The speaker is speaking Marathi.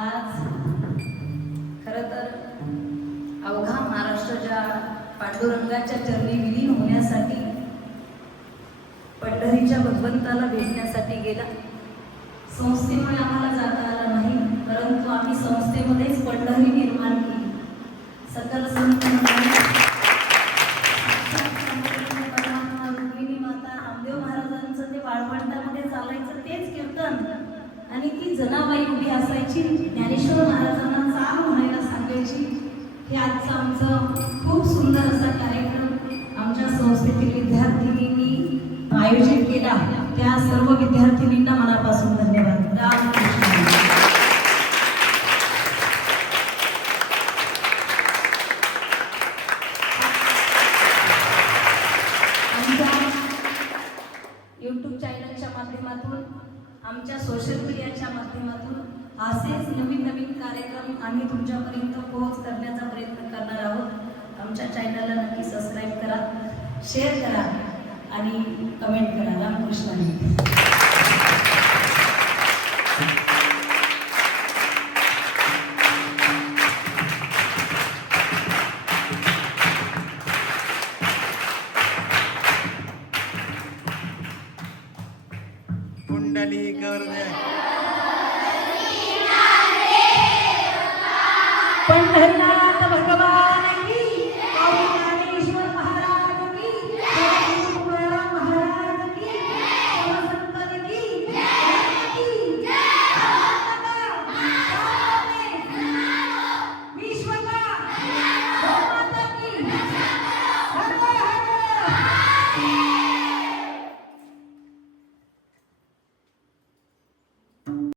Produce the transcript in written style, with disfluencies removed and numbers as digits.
आज खरं तर अवघा महाराष्ट्राच्या पांडुरंगाच्या चरणी विलीन होण्यासाठी, पंढरीच्या भगवंताला भेटण्यासाठी गेला. संस्थेमुळे आम्हाला जाता आलं नाही, परंतु आम्ही संस्थेमध्येच पंढरी निर्माण केली. सकल संत रुक्मिणी माता रामदेव महाराजांचं ते वाळवंटामध्ये चालायचं तेच कीर्तन, आणि ती जनाबाई उभी असायची, ज्ञानेश्वर महाराजांना चाल म्हणायला सांगायची. हे आजचं आमचं खूप सुंदर असा कार्यक्रम आमच्या संस्थेतील विद्यार्थिनींनी आयोजित केला. त्या सर्व विद्यार्थिनींना मनापासून धन्यवाद. रामकृष्ण. यूट्यूब चॅनलच्या माध्यमातून, आमच्या सोशल मीडियाच्या माध्यमातून असेच नवीन नवीन कार्यक्रम आम्ही तुमच्यापर्यंत पोहोच करण्याचा प्रयत्न करणार आहोत. आमच्या चॅनलला नक्की सबस्क्राईब करा, शेअर करा आणि कमेंट करा. रामकृष्ण. कुंडली गौरव पंढरनाथ